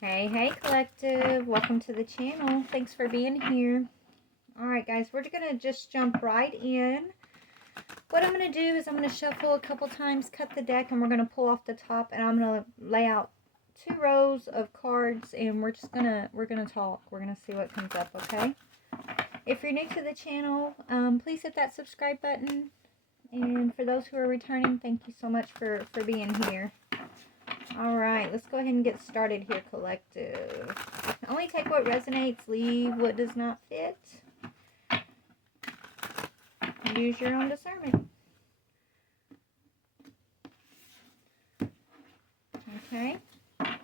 Hey, collective. Welcome to the channel. Thanks for being here. Alright, guys, we're going to just jump right in. What I'm going to do is I'm going to shuffle a couple times, cut the deck, and we're going to pull off the top, and I'm going to lay out 2 rows of cards, and we're going to talk. We're going to see what comes up, okay? If you're new to the channel, please hit that subscribe button. And for those who are returning, thank you so much for being here. Alright, let's go ahead and get started here, collective. Only take what resonates, leave what does not fit. Use your own discernment. Okay,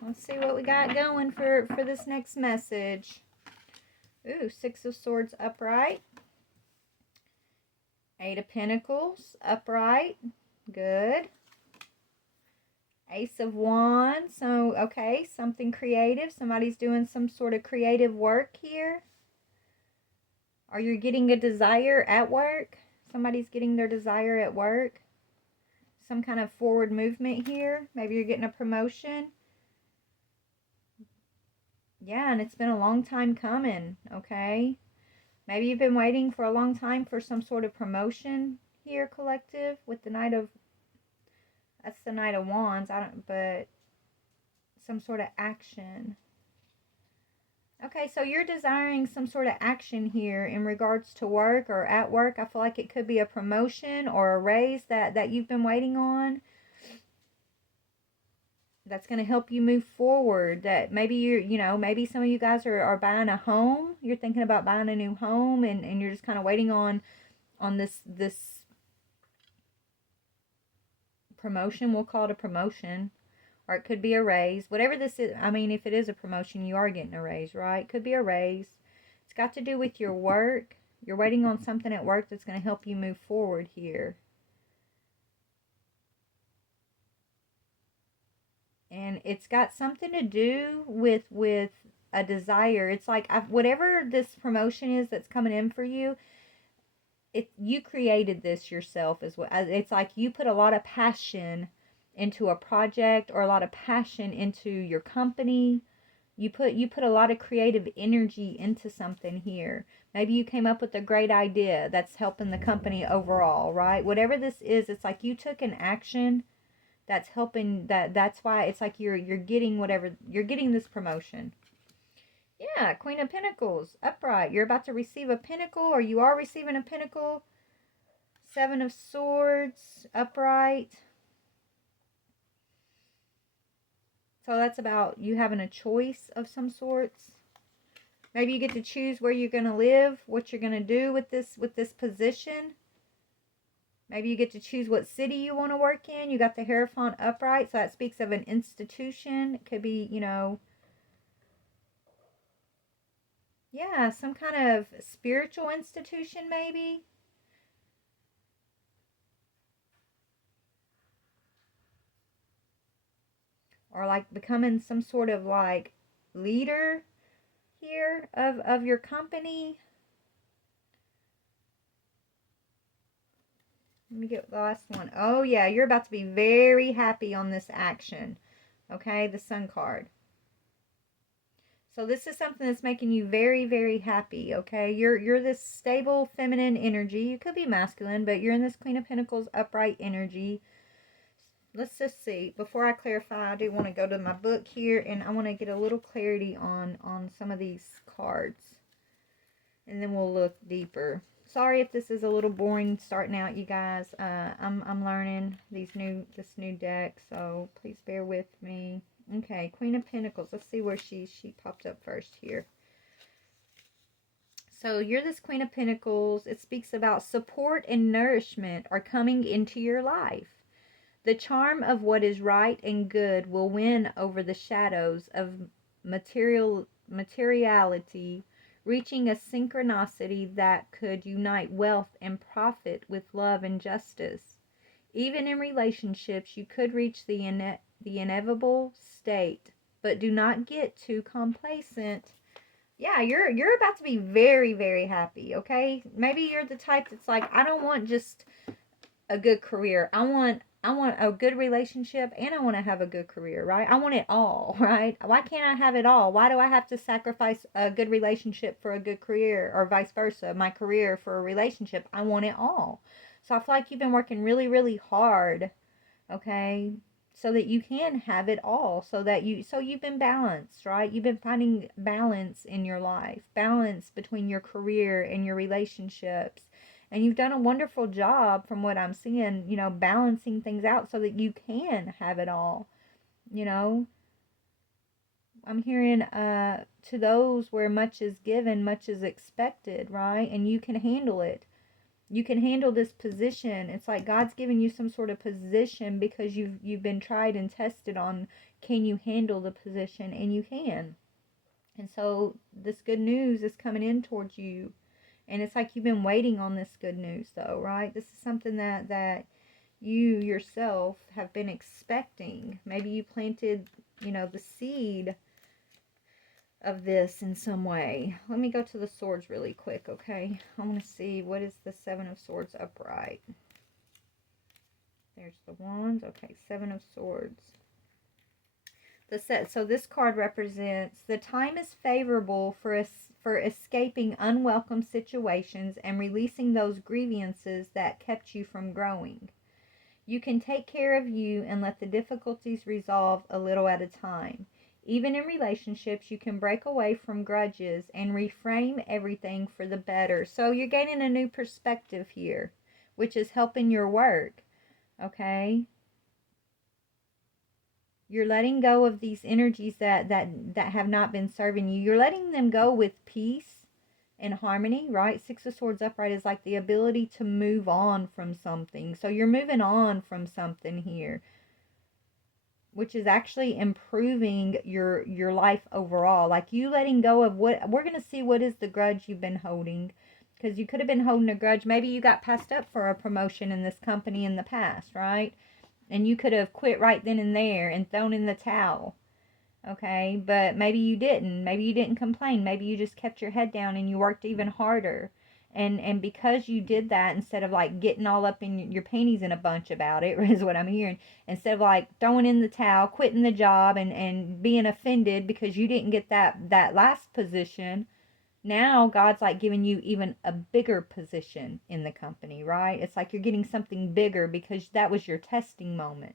let's see what we got going for this next message. Ooh, 6 of Swords upright. 8 of Pentacles upright. Good. Ace of Wands. So, okay, something creative. Somebody's doing some sort of creative work here. Or you're getting a desire at work. Somebody's getting their desire at work. Some kind of forward movement here. Maybe you're getting a promotion. Yeah, and it's been a long time coming, okay? Maybe you've been waiting for a long time for some sort of promotion here, collective, with the Knight of... That's the Knight of Wands, but some sort of action. Okay, so you're desiring some sort of action here in regards to work or at work. I feel like it could be a promotion or a raise that you've been waiting on. That's going to help you move forward. That maybe maybe some of you guys are buying a home. You're thinking about buying a new home and you're just kind of waiting on this promotion. We'll call it a promotion. Or it could be a raise. Whatever this is, I mean, if it is a promotion, you are getting a raise, right? Could be a raise. It's got to do with your work. You're waiting on something at work that's going to help you move forward here. And it's got something to do with a desire. It's like whatever this promotion is that's coming in for you, you created this yourself as well. It's like you put a lot of passion into a project or a lot of passion into your company. You put a lot of creative energy into something here. Maybe you came up with a great idea that's helping the company overall, right? Whatever this is, it's like you took an action that's helping that's why it's like you're getting whatever, you're getting this promotion. Yeah, Queen of Pentacles upright. You're about to receive a pentacle, or you are receiving a pentacle. 7 of Swords upright. So that's about you having a choice of some sorts. Maybe you get to choose where you're going to live, what you're going to do with this position. Maybe you get to choose what city you want to work in. You got the Hierophant upright, so that speaks of an institution. It could be, yeah, some kind of spiritual institution maybe. Or like becoming some sort of like leader here of your company. Let me get the last one. Oh, yeah, you're about to be very happy on this action. Okay, the Sun card. So this is something that's making you very, very happy, okay? You're this stable feminine energy. You could be masculine, but you're in this Queen of Pentacles upright energy. Let's just see. Before I clarify, I do want to go to my book here, and I want to get a little clarity on some of these cards. And then we'll look deeper. Sorry if this is a little boring starting out, you guys. I'm learning this new deck, so please bear with me. Okay, Queen of Pentacles. Let's see where she popped up first here. So you're this Queen of Pentacles. It speaks about support and nourishment are coming into your life. The charm of what is right and good will win over the shadows of materiality, reaching a synchronicity that could unite wealth and profit with love and justice. Even in relationships, you could reach the inevitable state, but do not get too complacent. Yeah, you're about to be very, very happy, okay? Maybe you're the type that's like, I don't want just a good career. I want I want a good relationship and I want to have a good career, right? I want it all, right? Why can't I have it all? Why do I have to sacrifice a good relationship for a good career or vice versa? My career for a relationship. I want it all. So I feel like you've been working really, really hard, okay? So that you can have it all. So you've been balanced, right? You've been finding balance in your life, balance between your career and your relationships. And you've done a wonderful job from what I'm seeing, balancing things out so that you can have it all. You know, I'm hearing to those where much is given, much is expected, right? And you can handle it. You can handle this position. It's like God's giving you some sort of position because you've been tried and tested on, can you handle the position, and you can. And so this good news is coming in towards you. And it's like you've been waiting on this good news though, right? This is something that you yourself have been expecting. Maybe you planted, the seed of this in some way. Let me go to the swords really quick, okay? I want to see, what is the Seven of Swords upright? There's the wands. Okay, Seven of Swords. So this card represents the time is favorable for escaping unwelcome situations and releasing those grievances that kept you from growing. You can take care of you and let the difficulties resolve a little at a time. Even in relationships, you can break away from grudges and reframe everything for the better. So you're gaining a new perspective here, which is helping your work, okay? You're letting go of these energies that have not been serving you. You're letting them go with peace and harmony, right? Six of Swords upright is like the ability to move on from something. So you're moving on from something here, which is actually improving your life overall. Like you letting go of what we're going to see, what is the grudge you've been holding, because you could have been holding a grudge. Maybe you got passed up for a promotion in this company in the past, right? And you could have quit right then and there and thrown in the towel, okay? But maybe you didn't. Maybe you didn't complain. Maybe you just kept your head down and you worked even harder. And because you did that, instead of like getting all up in your panties in a bunch about it, is what I'm hearing, instead of like throwing in the towel, quitting the job, and being offended because you didn't get that last position, now God's like giving you even a bigger position in the company, right? It's like you're getting something bigger because that was your testing moment.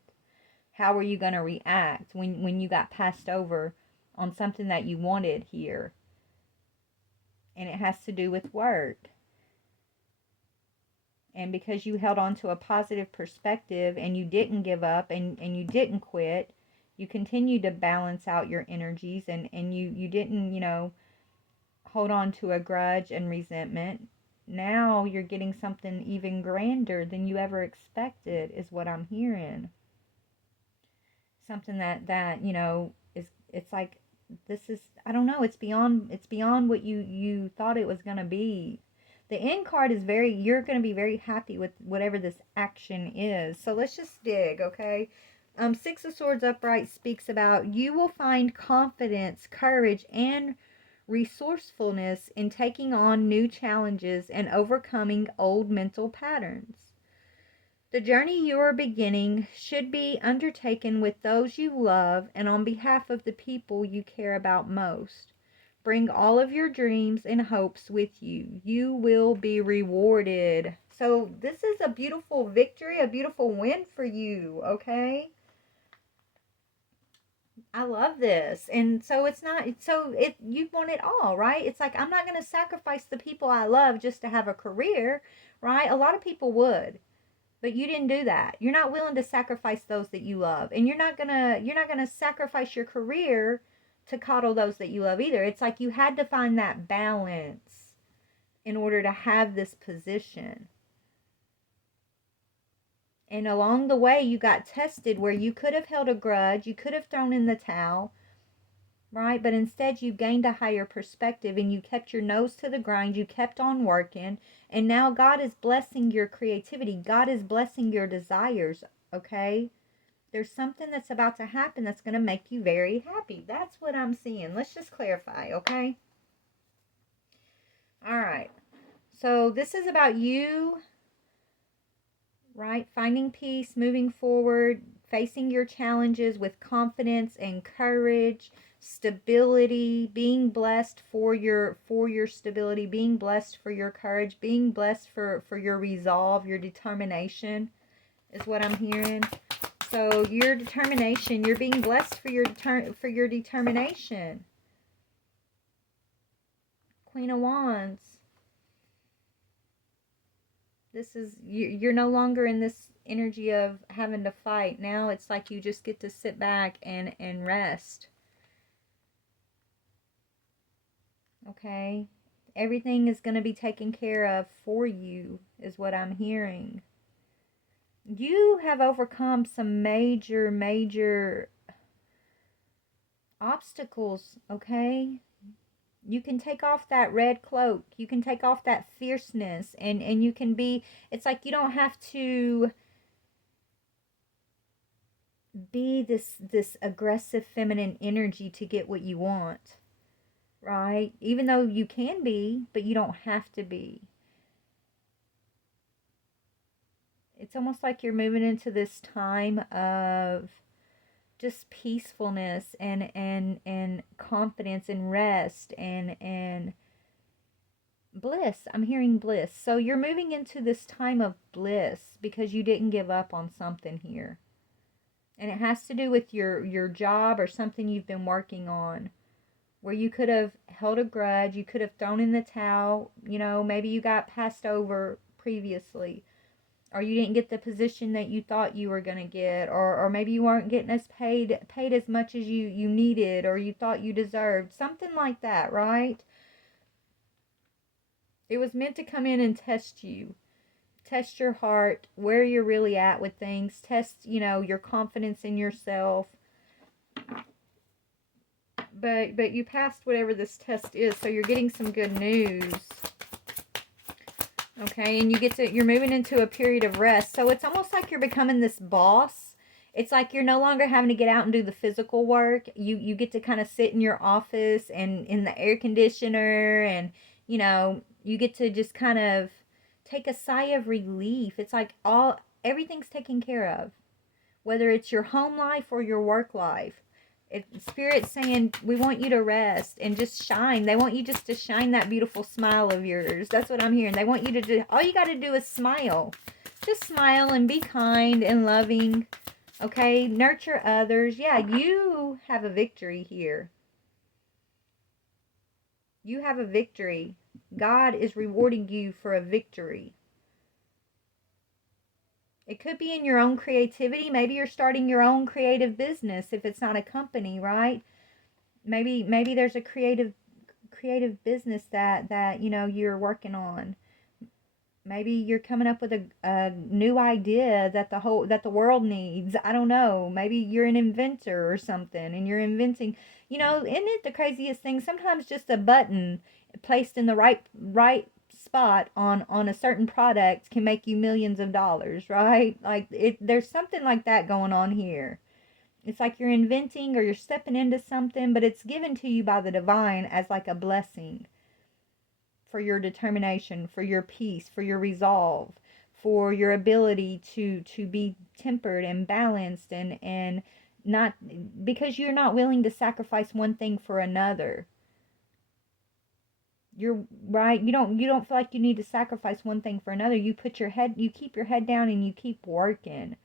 How are you going to react when you got passed over on something that you wanted here? And it has to do with work. And because you held on to a positive perspective and you didn't give up and you didn't quit, you continued to balance out your energies, and you didn't, hold on to a grudge and resentment. Now you're getting something even grander than you ever expected, is what I'm hearing. Something that is, it's like, this is, I don't know, it's beyond what you thought it was going to be. The end card is you're going to be very happy with whatever this action is. So let's just dig, okay? Six of Swords upright speaks about you will find confidence, courage, and resourcefulness in taking on new challenges and overcoming old mental patterns. The journey you are beginning should be undertaken with those you love and on behalf of the people you care about most. Bring all of your dreams and hopes with you. You will be rewarded. So this is a beautiful victory, a beautiful win for you, okay? I love this. And so you want it all, right? It's like, I'm not going to sacrifice the people I love just to have a career, right? A lot of people would. But you didn't do that. You're not willing to sacrifice those that you love. And you're not going to sacrifice your career to coddle those that you love either. It's like you had to find that balance in order to have this position. And along the way, you got tested where you could have held a grudge, you could have thrown in the towel, right? But instead, you gained a higher perspective and you kept your nose to the grind. You kept on working. And now God is blessing your creativity. God is blessing your desires, okay? There's something that's about to happen that's going to make you very happy. That's what I'm seeing. Let's just clarify, okay? All right. So this is about you right? Finding peace, moving forward, facing your challenges with confidence and courage, stability, being blessed for your stability, being blessed for your courage, being blessed for your resolve, your determination is what I'm hearing. So your determination, you're being blessed for for your determination. Queen of Wands. This is you're no longer in this energy of having to fight. Now it's like you just get to sit back and rest. Okay? Everything is going to be taken care of for you is what I'm hearing. You have overcome some major obstacles, okay? You can take off that red cloak. You can take off that fierceness and you can be, it's like you don't have to be this aggressive feminine energy to get what you want, right? Even though you can be, but you don't have to be. It's almost like you're moving into this time of just peacefulness and confidence and rest and bliss. I'm hearing bliss. So you're moving into this time of bliss because you didn't give up on something here. And it has to do with your job or something you've been working on where you could have held a grudge, you could have thrown in the towel, you know, maybe you got passed over previously, or you didn't get the position that you thought you were going to get, or maybe you weren't getting as paid as much as you needed or you thought you deserved, something like that, right? It was meant to come in and test you. Test your heart, where you're really at with things. Test, you know, your confidence in yourself. But you passed whatever this test is, so you're getting some good news. Okay, and you're moving into a period of rest. So it's almost like you're becoming this boss. It's like you're no longer having to get out and do the physical work. You get to kind of sit in your office and in the air conditioner and, you know, you get to just kind of take a sigh of relief. It's like everything's taken care of. Whether it's your home life or your work life. Spirit's saying, we want you to rest and just shine. They want you just to shine that beautiful smile of yours. That's what I'm hearing. They want you to do, all you got to do is smile. Just smile and be kind and loving. Okay? Nurture others. Yeah, you have a victory here. You have a victory. God is rewarding you for a victory. It could be in your own creativity. Maybe you're starting your own creative business if it's not a company, right? Maybe there's a creative business that you know you're working on. Maybe you're coming up with a new idea that the world needs. I don't know. Maybe you're an inventor or something and you're inventing, you know, isn't it the craziest thing? Sometimes just a button placed in the right spot on a certain product can make you millions of dollars, right? Like there's something like that going on here. It's like you're inventing or you're stepping into something, but it's given to you by the divine as like a blessing for your determination, for your peace, for your resolve, for your ability to be tempered and balanced and not because you're not willing to sacrifice one thing for another. You're right. You don't feel like you need to sacrifice one thing for another. You keep your head down and you keep working.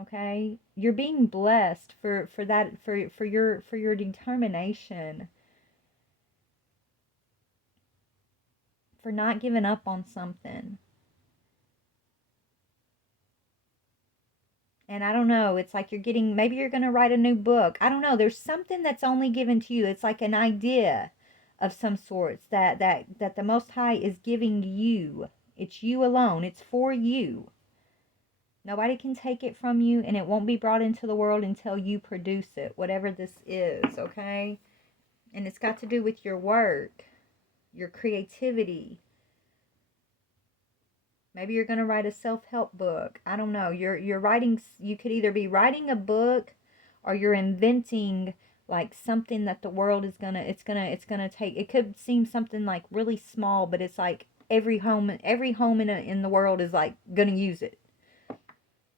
Okay? You're being blessed for that for your determination. For not giving up on something. And I don't know, it's like maybe you're going to write a new book. I don't know. There's something that's only given to you. It's like an idea of some sorts that the Most High is giving you. It's you alone. It's for you. Nobody can take it from you, and it won't be brought into the world until you produce it, whatever this is, okay? And it's got to do with your work, your creativity. Maybe you're going to write a self-help book. I don't know. You're writing, you could either be writing a book or you're inventing like something that the world is going to it's going to take. It could seem something like really small, but it's like every home in the world is like going to use it.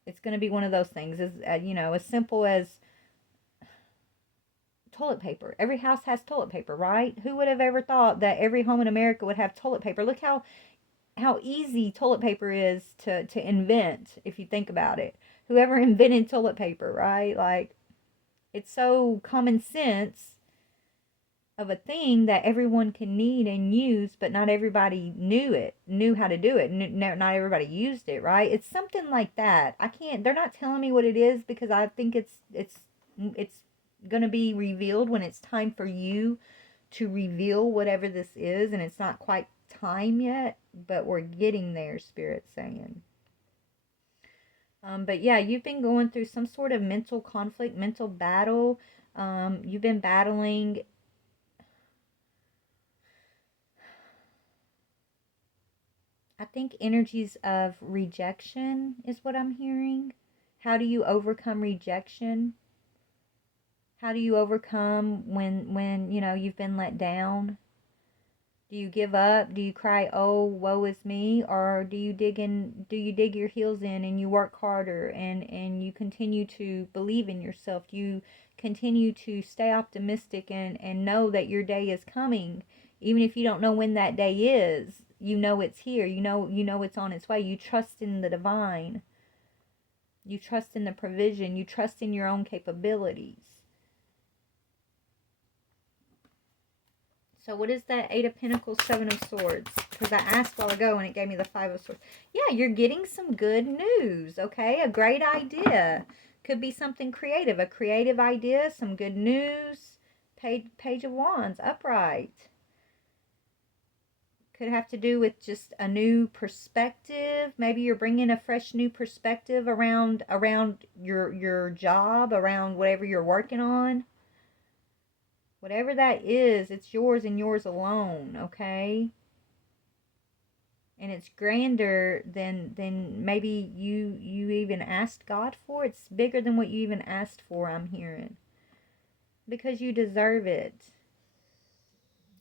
It's going to be one of those things, as as simple as toilet paper. Every house has toilet paper, right? Who would have ever thought that every home in America would have toilet paper? Look how easy toilet paper is to invent, if you think about it. Whoever invented toilet paper, right? Like, it's so common sense of a thing that everyone can need and use, but not everybody knew how to do it. Not everybody used it, right? It's something like that. I can't, they're not telling me what it is, because I think it's going to be revealed when it's time for you to reveal whatever this is, and it's not quite time yet, but we're getting there, Spirit's saying. But yeah, you've been going through some sort of mental conflict, mental battle. You've been battling. I think energies of rejection is what I'm hearing. How do you overcome rejection? How do you overcome when you've been let down? Do you give up? Do you cry, "Oh, woe is me?" Or do you dig your heels in and you work harder, and you continue to believe in yourself. You continue to stay optimistic and know that your day is coming. Even if you don't know when that day is, you know it's here. You know it's on its way. You trust in the divine. You trust in the provision. You trust in your own capabilities. So what is that Eight of Pentacles, Seven of Swords? Because I asked a while ago and it gave me the Five of Swords. Yeah, you're getting some good news, okay? A great idea. Could be something creative. A creative idea, some good news. Page of Wands, upright. Could have to do with just a new perspective. Maybe you're bringing a fresh new perspective around your job, around whatever you're working on. Whatever that is, it's yours and yours alone, okay? And it's grander than maybe you even asked God for. It's bigger than what you even asked for, I'm hearing. Because you deserve it.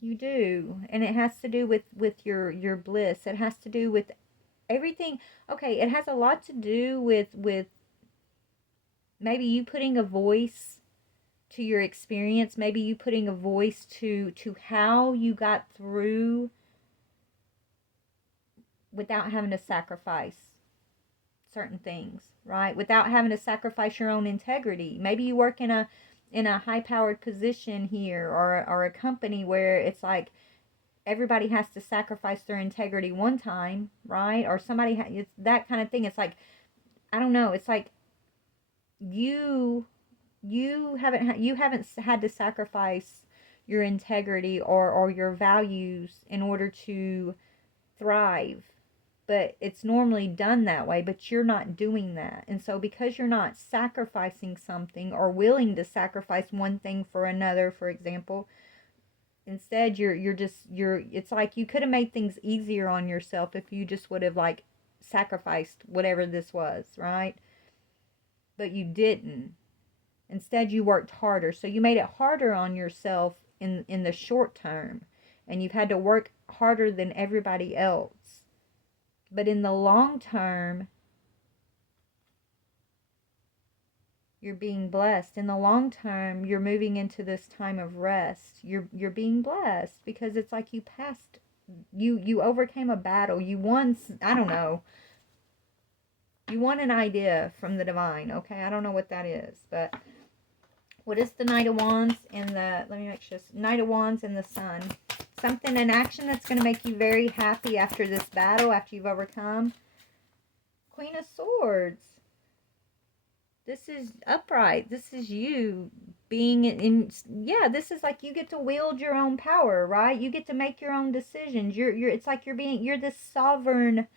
You do. And it has to do with your bliss. It has to do with everything. Okay, it has a lot to do with maybe you putting a voice to your experience, maybe you putting a voice to how you got through without having to sacrifice certain things, right? Without having to sacrifice your own integrity. Maybe you work in a high powered position here, or a company where it's like everybody has to sacrifice their integrity one time, right? Or somebody it's that kind of thing. It's like, I don't know, it's like you haven't had to sacrifice your integrity or your values in order to thrive, but it's normally done that way, but you're not doing that. And so because you're not sacrificing something or willing to sacrifice one thing for another, for example, instead you're it's like you could have made things easier on yourself if you just would have like sacrificed whatever this was, right? But you didn't. Instead, you worked harder. So you made it harder on yourself in the short term. And you've had to work harder than everybody else. But in the long term, you're being blessed. In the long term, you're moving into this time of rest. You're being blessed because it's like you passed, you overcame a battle. You won, I don't know. You won an idea from the divine, okay? I don't know what that is, but what is the Knight of Wands and let me make sure, Knight of Wands and the Sun. Something in action that's going to make you very happy after this battle, after you've overcome. Queen of Swords. This is upright. This is you being yeah, this is like you get to wield your own power, right? You get to make your own decisions. It's like you're this sovereign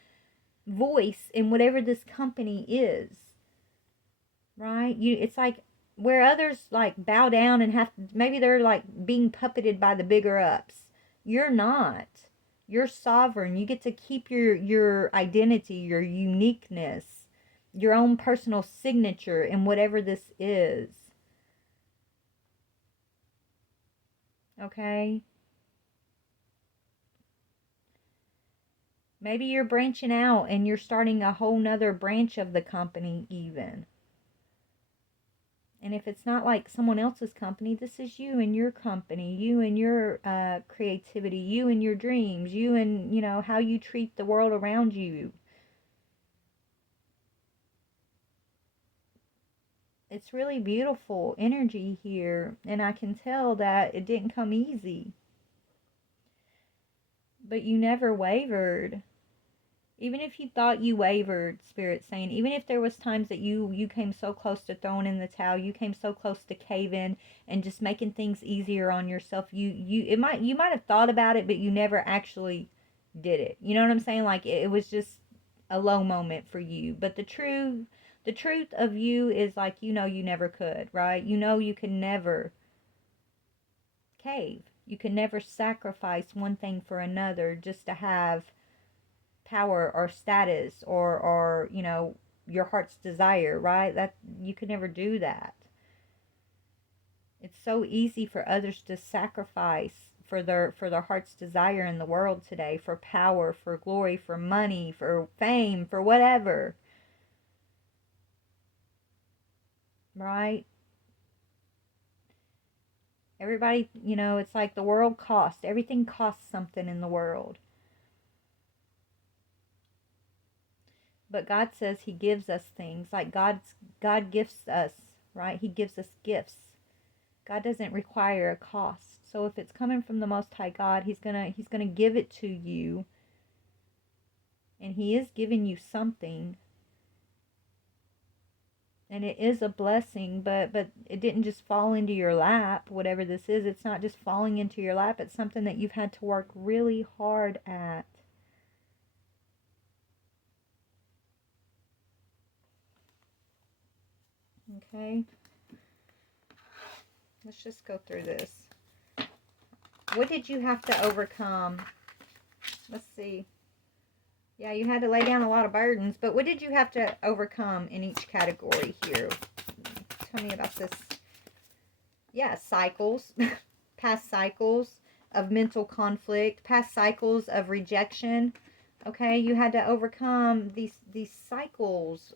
voice in whatever this company is. Right? It's like where others like bow down and maybe they're like being puppeted by the bigger ups. You're not. You're sovereign. You get to keep your identity, your uniqueness, your own personal signature in whatever this is. Okay? Maybe you're branching out and you're starting a whole nother branch of the company even. And if it's not like someone else's company, this is you and your company, you and your creativity, you and your dreams, you and, how you treat the world around you. It's really beautiful energy here, and I can tell that it didn't come easy. But you never wavered. Even if you thought you wavered, Spirit saying, even if there was times that you came so close to throwing in the towel, you came so close to caving and just making things easier on yourself. You might have thought about it, but you never actually did it. You know what I'm saying? Like it was just a low moment for you. But the truth of you is like you never could, right? You can never cave. You can never sacrifice one thing for another just to have power or status or your heart's desire, right? That you could never do that. It's so easy for others to sacrifice for their heart's desire in the world today, for power, for glory, for money, for fame, for whatever, right? Everybody, it's like the world costs. Everything costs something in the world. But God says he gives us things. Like God gifts us, right? He gives us gifts. God doesn't require a cost. So if it's coming from the Most High God, he's gonna give it to you. And he is giving you something. And it is a blessing, but it didn't just fall into your lap, whatever this is. It's not just falling into your lap. It's something that you've had to work really hard at. Okay? Let's just go through this. What did you have to overcome? Let's see. Yeah, you had to lay down a lot of burdens, but what did you have to overcome in each category here? Tell me about this. Yeah, cycles, past cycles of mental conflict, past cycles of rejection. Okay, you had to overcome these cycles.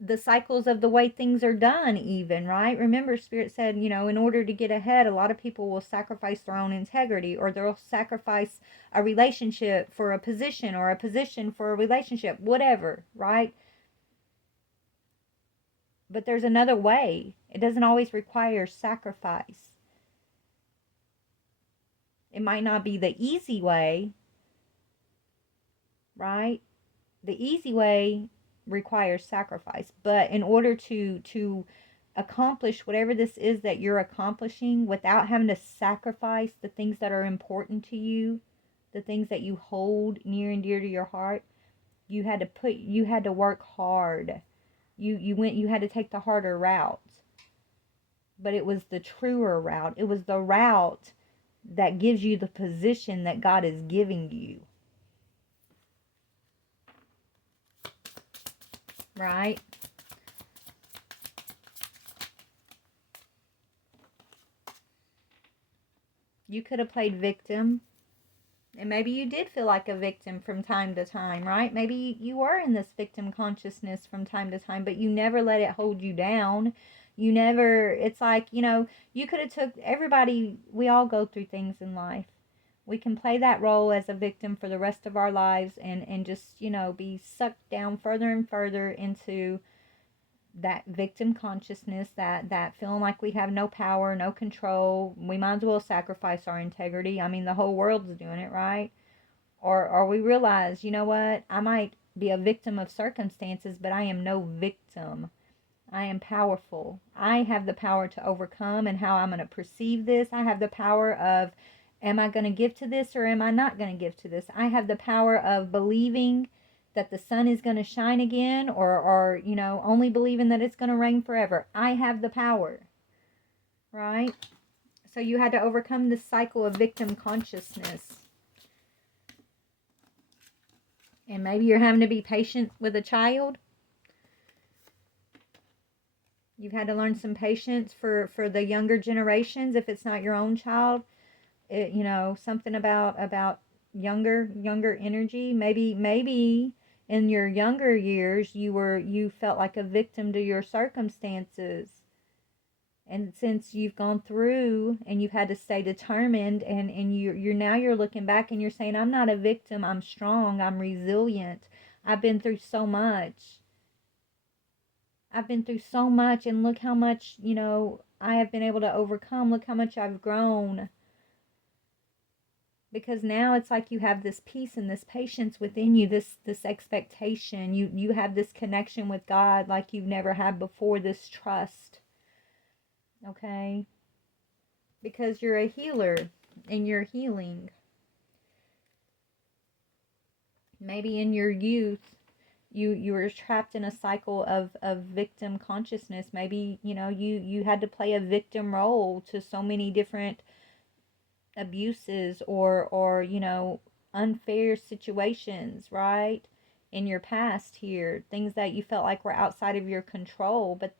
The cycles of the way things are done, even, right? Remember, Spirit said, in order to get ahead, a lot of people will sacrifice their own integrity, or they'll sacrifice a relationship for a position, or a position for a relationship, whatever, right? But there's another way. It doesn't always require sacrifice. It might not be the easy way, right? The easy way requires sacrifice, but in order to accomplish whatever this is that you're accomplishing without having to sacrifice the things that are important to you, the things that you hold near and dear to your heart, you had to work hard. You had to take the harder route. But it was the truer route. It was the route that gives you the position that God is giving you. Right? You could have played victim. And maybe you did feel like a victim from time to time, right? Maybe you were in this victim consciousness from time to time, but you never let it hold you down. You never, it's like, you could have took everybody, we all go through things in life. We can play that role as a victim for the rest of our lives and just, be sucked down further and further into that victim consciousness, that feeling like we have no power, no control. We might as well sacrifice our integrity. I mean, the whole world's doing it, right? Or we realize, you know what? I might be a victim of circumstances, but I am no victim. I am powerful. I have the power to overcome and how I'm going to perceive this. I have the power of, am I going to give to this or am I not going to give to this? I have the power of believing that the sun is going to shine again, or only believing that it's going to rain forever. I have the power, right? So you had to overcome this cycle of victim consciousness. And maybe you're having to be patient with a child. You've had to learn some patience for the younger generations if it's not your own child. Something about younger energy. Maybe in your younger years you felt like a victim to your circumstances. And since you've gone through and you've had to stay determined, and you're now you're looking back and you're saying, I'm not a victim, I'm strong, I'm resilient. I've been through so much. I've been through so much, and look how much, I have been able to overcome. Look how much I've grown. Because now it's like you have this peace and this patience within you, this expectation. You have this connection with God like you've never had before, this trust. Okay? Because you're a healer and you're healing. Maybe in your youth you were trapped in a cycle of victim consciousness. Maybe, you had to play a victim role to so many different abuses or unfair situations, right? In your past here, things that you felt like were outside of your control, but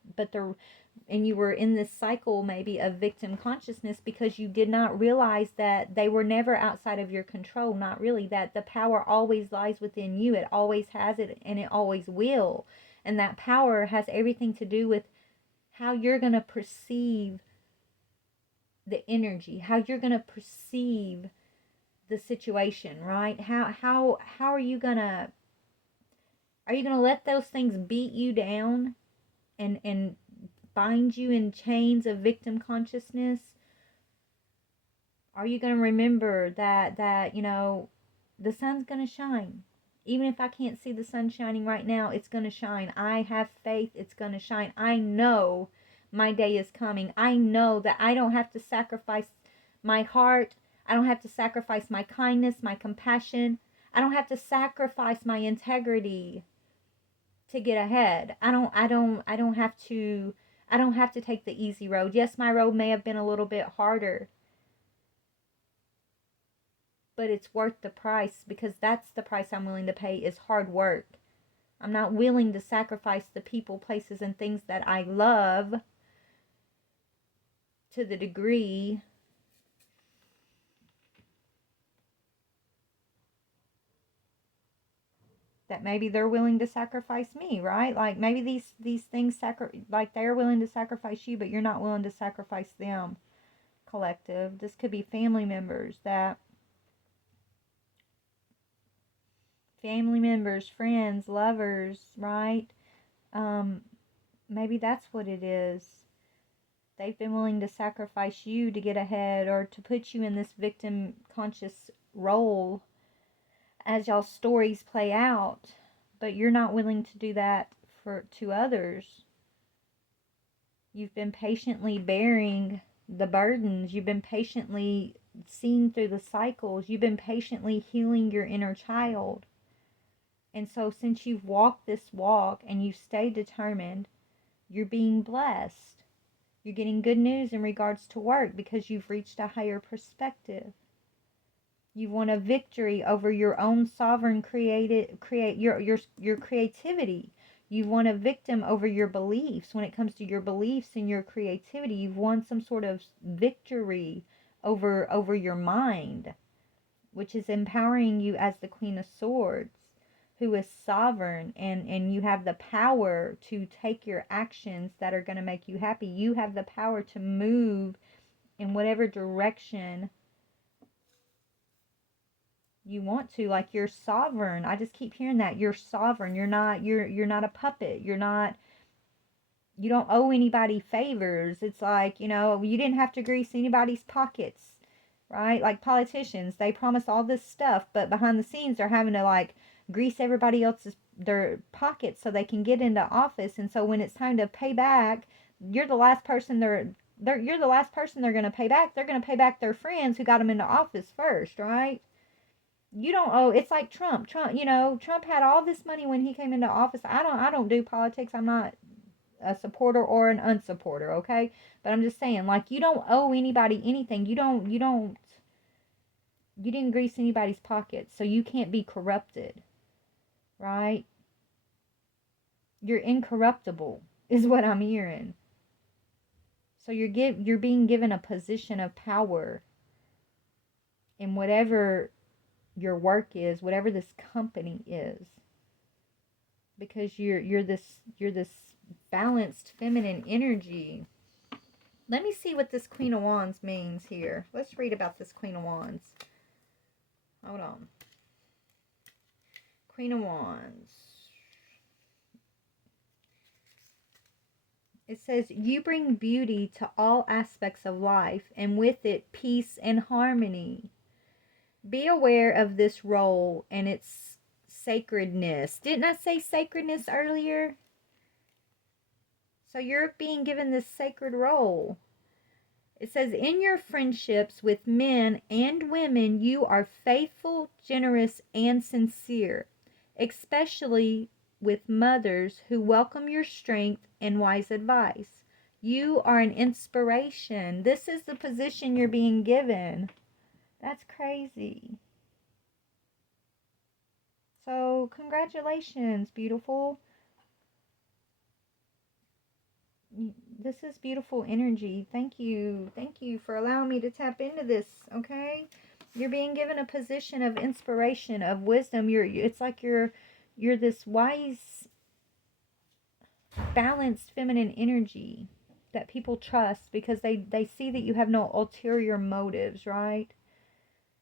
and you were in this cycle maybe of victim consciousness because you did not realize that they were never outside of your control. Not really. That the power always lies within you. It always has it, and it always will. And that power has everything to do with how you're going to perceive the energy, how you're going to perceive the situation, right? How are you going to let those things beat you down and bind you in chains of victim consciousness? Are you going to remember that the sun's going to shine? Even if I can't see the sun shining right now, it's going to shine. I have faith it's going to shine. I know my day is coming. I know that I don't have to sacrifice my heart. I don't have to sacrifice my kindness, my compassion. I don't have to sacrifice my integrity to get ahead. I don't have to take the easy road. Yes, my road may have been a little bit harder, but it's worth the price, because that's the price I'm willing to pay, is hard work. I'm not willing to sacrifice the people, places, and things that I love to the degree that maybe they're willing to sacrifice me, right? Like maybe these things like they're willing to sacrifice you, but you're not willing to sacrifice them. Collective. This could be family members, friends, lovers, right? Maybe that's what it is. They've been willing to sacrifice you to get ahead, or to put you in this victim conscious role as y'all's stories play out, but you're not willing to do that to others. You've been patiently bearing the burdens. You've been patiently seeing through the cycles. You've been patiently healing your inner child. And so since you've walked this walk and you've stayed determined, you're being blessed. You're getting good news in regards to work because you've reached a higher perspective. You won a victory over your own sovereign your creativity. You've won a victim over your beliefs. When it comes to your beliefs and your creativity, you've won some sort of victory over your mind, which is empowering you as the Queen of Swords, who is sovereign, and you have the power to take your actions that are going to make you happy. You have the power to move in whatever direction you want to. Like, you're sovereign. I just keep hearing that you're sovereign. You're not a puppet. You don't owe anybody favors. It's like, you didn't have to grease anybody's pockets, right? Like politicians, they promise all this stuff, but behind the scenes they're having to like grease everybody else's their pockets so they can get into office. And so when it's time to pay back, you're the last person you're the last person they're going to pay back. They're going to pay back their friends who got them into office first, right? You don't owe. It's like Trump. Trump had all this money when he came into office. I don't do politics. I'm not a supporter or an unsupporter, okay? But I'm just saying, like, you don't owe anybody anything. You didn't grease anybody's pockets, so you can't be corrupted, right? You're incorruptible, is what I'm hearing. So you're being given a position of power in whatever your work is, whatever this company is, because you're this balanced feminine energy. Let me see what this Queen of Wands means here. Let's read about this Queen of Wands. Hold on. Queen of Wands. It says, you bring beauty to all aspects of life, and with it, peace and harmony. Be aware of this role and its sacredness. Didn't I say sacredness earlier? So you're being given this sacred role. It says, in your friendships with men and women, you are faithful, generous, and sincere, especially with mothers who welcome your strength and wise advice. You are an inspiration. This is the position you're being given. That's crazy. So, congratulations, beautiful. This is beautiful energy. Thank you. Thank you for allowing me to tap into this, okay? You're being given a position of inspiration, of wisdom. It's like you're this wise, balanced feminine energy that people trust because they see that you have no ulterior motives, right?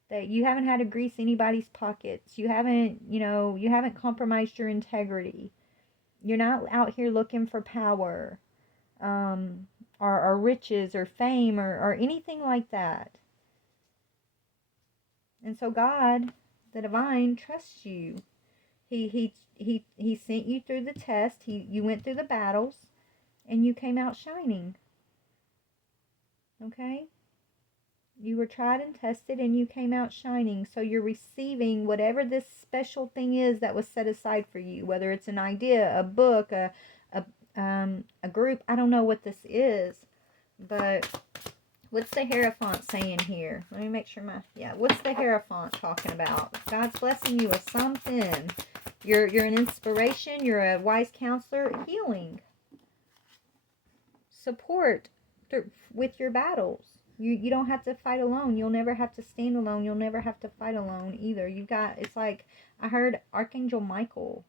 That you haven't had to grease anybody's pockets. You haven't, you haven't compromised your integrity. You're not out here looking for power, or riches or fame or anything like that. And so God, the divine, trusts you. He sent you through the test. You went through the battles, and you came out shining. Okay? You were tried and tested, and you came out shining. So you're receiving whatever this special thing is that was set aside for you, whether it's an idea, a book, a group. I don't know what this is, but what's the Hierophant saying here? Let me make sure what's the Hierophant talking about? God's blessing you with something. You're an inspiration. You're a wise counselor. Healing. Support with your battles. You don't have to fight alone. You'll never have to stand alone. You'll never have to fight alone either. It's like, I heard Archangel Michael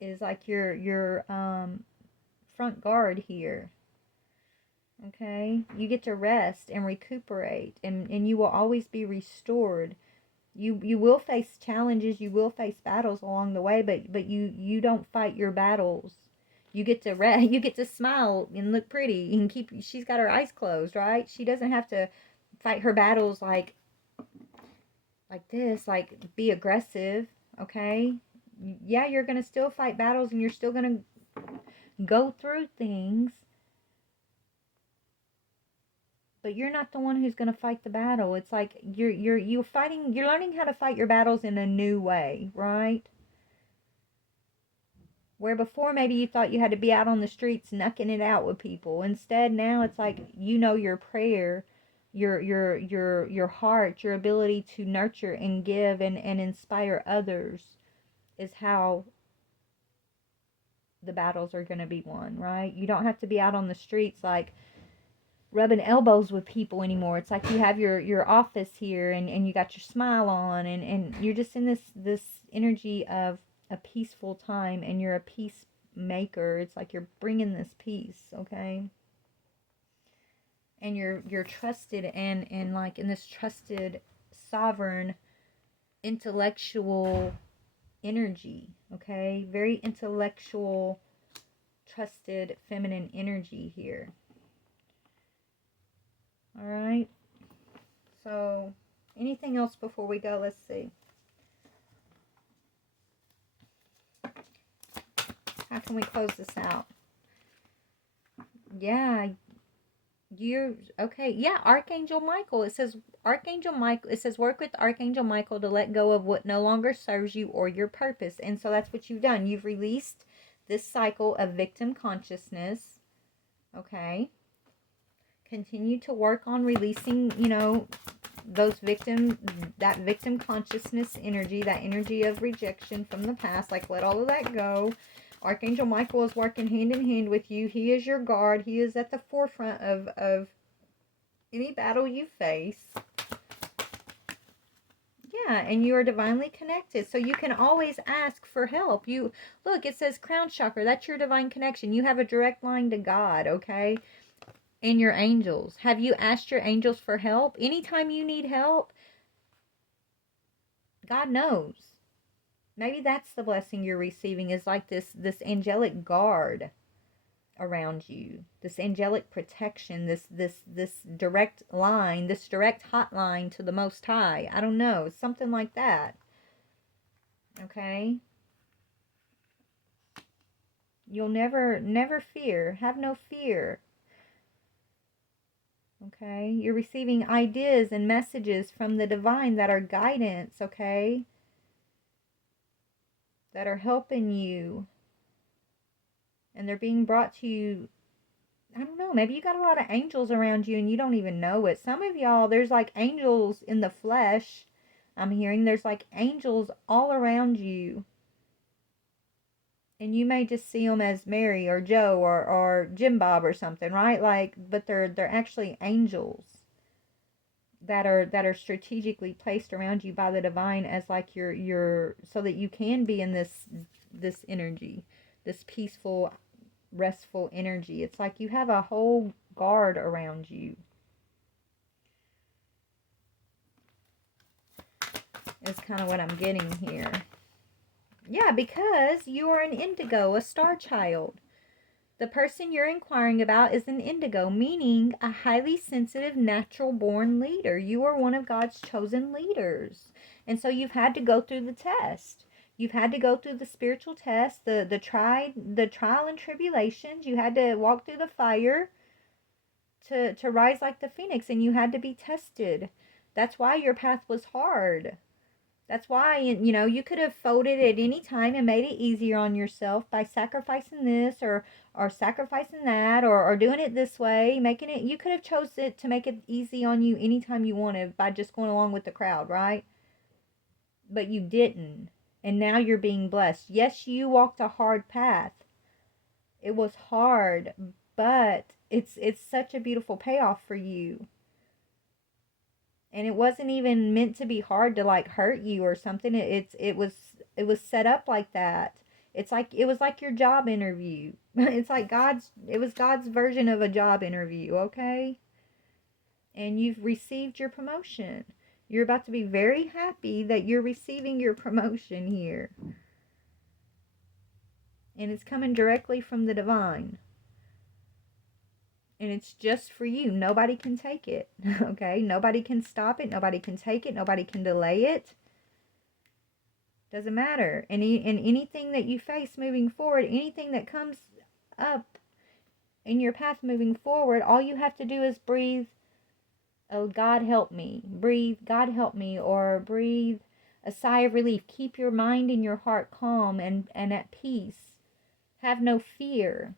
is like your front guard here. Okay? You get to rest and recuperate, and you will always be restored. You will face challenges, you will face battles along the way, but you don't fight your battles. You get to you get to smile and look pretty and she's got her eyes closed, right? She doesn't have to fight her battles like this, like be aggressive, okay? Yeah, you're going to still fight battles and you're still going to go through things. But you're not the one who's going to fight the battle. It's like you're learning how to fight your battles in a new way, right? Where before maybe you thought you had to be out on the streets knucking it out with people. Instead, now it's like, your prayer, your heart, your ability to nurture and give and inspire others is how the battles are going to be won, right? You don't have to be out on the streets like rubbing elbows with people anymore. It's like you have your office here and you got your smile on and you're just in this energy of a peaceful time, and you're a peacemaker. It's like you're bringing this peace, okay? And you're trusted and like in this trusted, sovereign, intellectual energy, okay? Very intellectual, trusted, feminine energy here. All right. So, anything else before we go? Let's see. How can we close this out? Yeah. You're okay. Yeah, Archangel Michael. It says work with Archangel Michael to let go of what no longer serves you or your purpose. And so that's what you've done. You've released this cycle of victim consciousness. Okay. Continue to work on releasing, that victim consciousness energy, that energy of rejection from the past. Like, let all of that go. Archangel Michael is working hand in hand with you. He is your guard. He is at the forefront of any battle you face. Yeah, and you are divinely connected. So you can always ask for help. You look, it says crown chakra. That's your divine connection. You have a direct line to God, okay? And your angels. Have you asked your angels for help? Anytime you need help, God knows. Maybe that's the blessing you're receiving, is like this angelic guard around you, this angelic protection, this direct line, this direct hotline to the Most High. I don't know, something like that. Okay, you'll never fear. Have no fear. Okay, you're receiving ideas and messages from the divine that are guidance. Okay, that are helping you, and they're being brought to you. I don't know, maybe you got a lot of angels around you and you don't even know it. Some of y'all, there's like angels in the flesh. I'm hearing there's like angels all around you. And you may just see them as Mary or Joe or Jim Bob or something, right? Like, but they're actually angels that are strategically placed around you by the divine as like your so that you can be in this energy, this peaceful, restful energy. It's like you have a whole guard around you. Is kind of what I'm getting here. Yeah, because you are an indigo, a star child. The person you're inquiring about is an indigo, meaning a highly sensitive, natural born leader. You are one of God's chosen leaders. And so you've had to go through the test. You've had to go through the spiritual test, the trial and tribulations. You had to walk through the fire to rise like the phoenix, and you had to be tested. That's why your path was hard. That's why, you could have folded at any time and made it easier on yourself by sacrificing this or sacrificing that or doing it this way, making it, you could have chose it to make it easy on you anytime you wanted by just going along with the crowd, right? But you didn't. And now you're being blessed. Yes, you walked a hard path. It was hard, but it's such a beautiful payoff for you. And it wasn't even meant to be hard to like hurt you or something. It was set up like that. It was like your job interview. It was God's version of a job interview, okay? And you've received your promotion. You're about to be very happy that you're receiving your promotion here. And it's coming directly from the divine. And it's just for you. Nobody can take it. Okay? Nobody can stop it. Nobody can take it. Nobody can delay it. Doesn't matter. And anything that you face moving forward, anything that comes up in your path moving forward, all you have to do is breathe, oh, God help me. Breathe, God help me. Or breathe a sigh of relief. Keep your mind and your heart calm and at peace. Have no fear.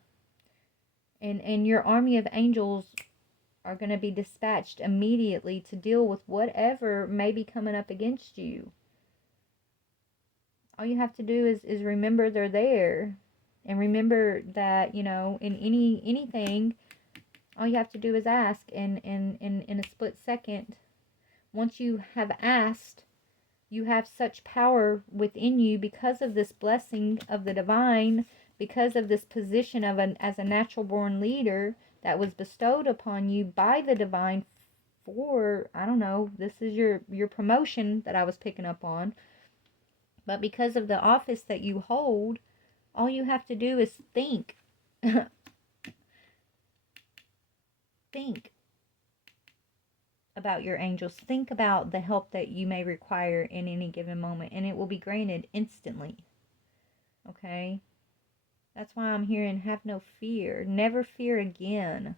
And your army of angels are going to be dispatched immediately to deal with whatever may be coming up against you. All you have to do is remember they're there. And remember that, in anything, all you have to do is ask. And in a split second, once you have asked, you have such power within you because of this blessing of the divine, because of this position as a natural born leader that was bestowed upon you by the divine for, I don't know, this is your promotion that I was picking up on. But because of the office that you hold, all you have to do is think. Think about your angels. Think about the help that you may require in any given moment, and it will be granted instantly. Okay? That's why I'm hearing have no fear. Never fear again.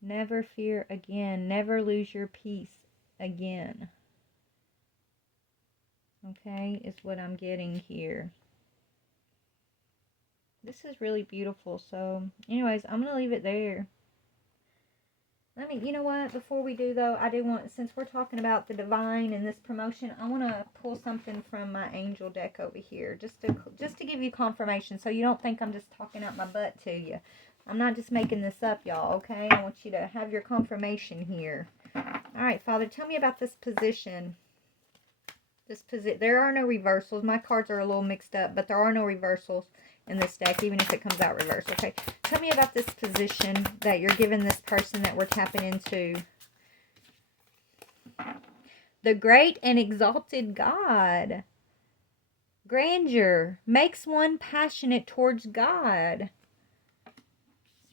Never fear again. Never lose your peace again. Okay? Is what I'm getting here. This is really beautiful. So, anyways, I'm going to leave it there. You know what? Before we do, though, I do want, since we're talking about the divine and this promotion, I want to pull something from my angel deck over here, just to give you confirmation, so you don't think I'm just talking out my butt to you. I'm not just making this up, y'all. Okay? I want you to have your confirmation here. All right, Father, tell me about this position There are no reversals. My cards are a little mixed up, but there are no reversals in this deck, even if it comes out reversed. Okay, tell me about this position that you're giving this person that we're tapping into. The great and exalted God. Grandeur makes one passionate towards God.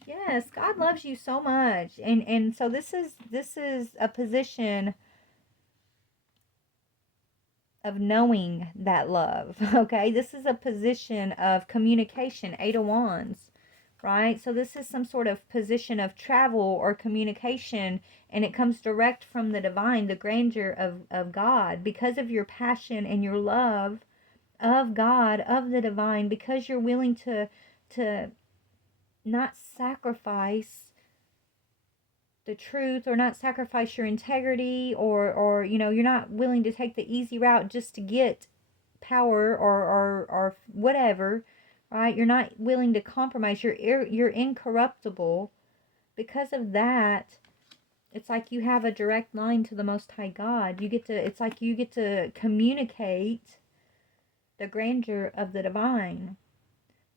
Yes, God loves you so much. And so this is a position of knowing that love. Okay? This is a position of communication, 8 of Wands, right? So this is some sort of position of travel or communication, and it comes direct from the divine, the grandeur of God, because of your passion and your love of God, of the divine, because you're willing to not sacrifice the truth, or not sacrifice your integrity, or you know, you're not willing to take the easy route just to get power, or whatever, right? You're not willing to compromise. You're incorruptible. Because of that, it's like you have a direct line to the Most High God. It's like you get to communicate the grandeur of the divine,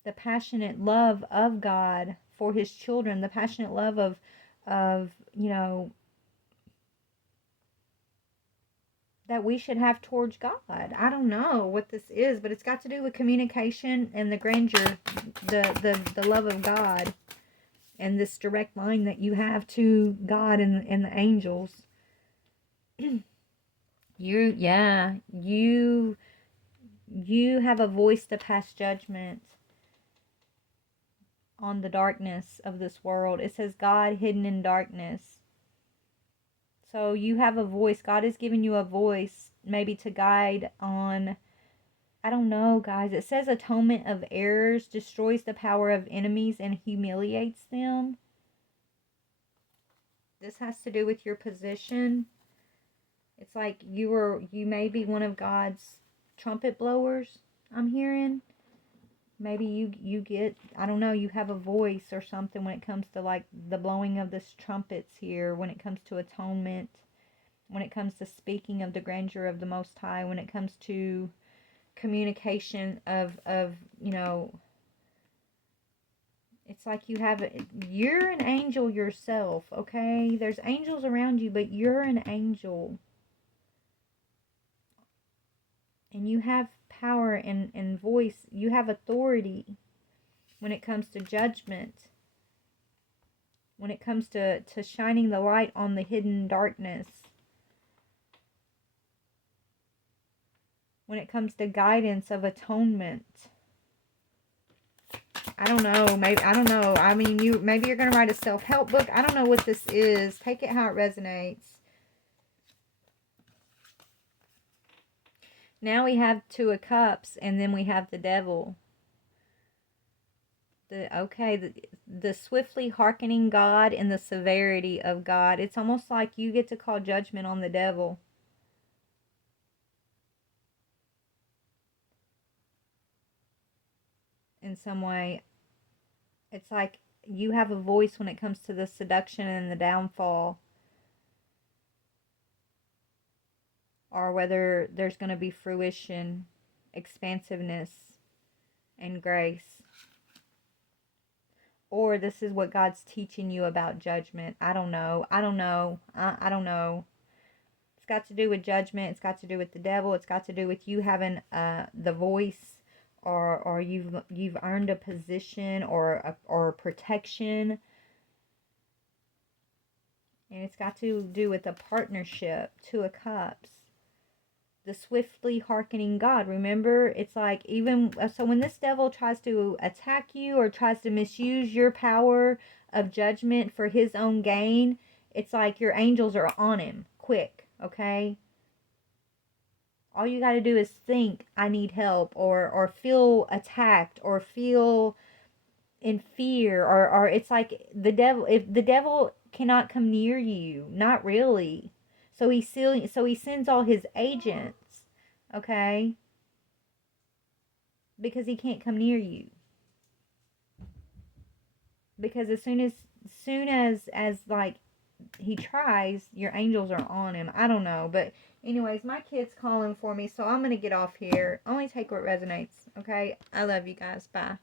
the passionate love of God for his children, the passionate love of you know, that we should have towards God. I don't know what this is, but it's got to do with communication and the grandeur, the love of God, and this direct line that you have to God and the angels. You have a voice to pass judgment on the darkness of this world. It says God hidden in darkness. So you have a voice. God has given you a voice, maybe to guide on, I don't know, guys. It says atonement of errors destroys the power of enemies and humiliates them. This has to do with your position. It's like you may be one of God's trumpet blowers, I'm hearing. Maybe you get, I don't know, you have a voice or something when it comes to like the blowing of this trumpets here, when it comes to atonement, when it comes to speaking of the grandeur of the Most High, when it comes to communication of you know, it's like you're an angel yourself, okay? There's angels around you, but you're an angel. And you have power and voice. You have authority when it comes to judgment. When it comes to shining the light on the hidden darkness. When it comes to guidance of atonement. I don't know. Maybe, I don't know. I mean, maybe you're going to write a self-help book. I don't know what this is. Take it how it resonates. Now we have 2 of Cups, and then we have the Devil. The swiftly hearkening God and the severity of God. It's almost like you get to call judgment on the devil. In some way. It's like you have a voice when it comes to the seduction and the downfall. Or whether there's going to be fruition, expansiveness, and grace. Or this is what God's teaching you about judgment. I don't know. I don't know. I don't know. It's got to do with judgment. It's got to do with the devil. It's got to do with you having the voice, or you've earned a position or protection. And it's got to do with a partnership. 2 of Cups. The swiftly hearkening God. Remember, it's like so when this devil tries to attack you or tries to misuse your power of judgment for his own gain, it's like your angels are on him quick, okay? All you got to do is think, I need help, or feel attacked, or feel in fear, or it's like the devil cannot come near you, not really. So he sends all his agents, okay? Because he can't come near you. Because as soon as like he tries, your angels are on him. I don't know. But anyways, my kid's calling for me, so I'm going to get off here. Only take what resonates, okay? I love you guys. Bye.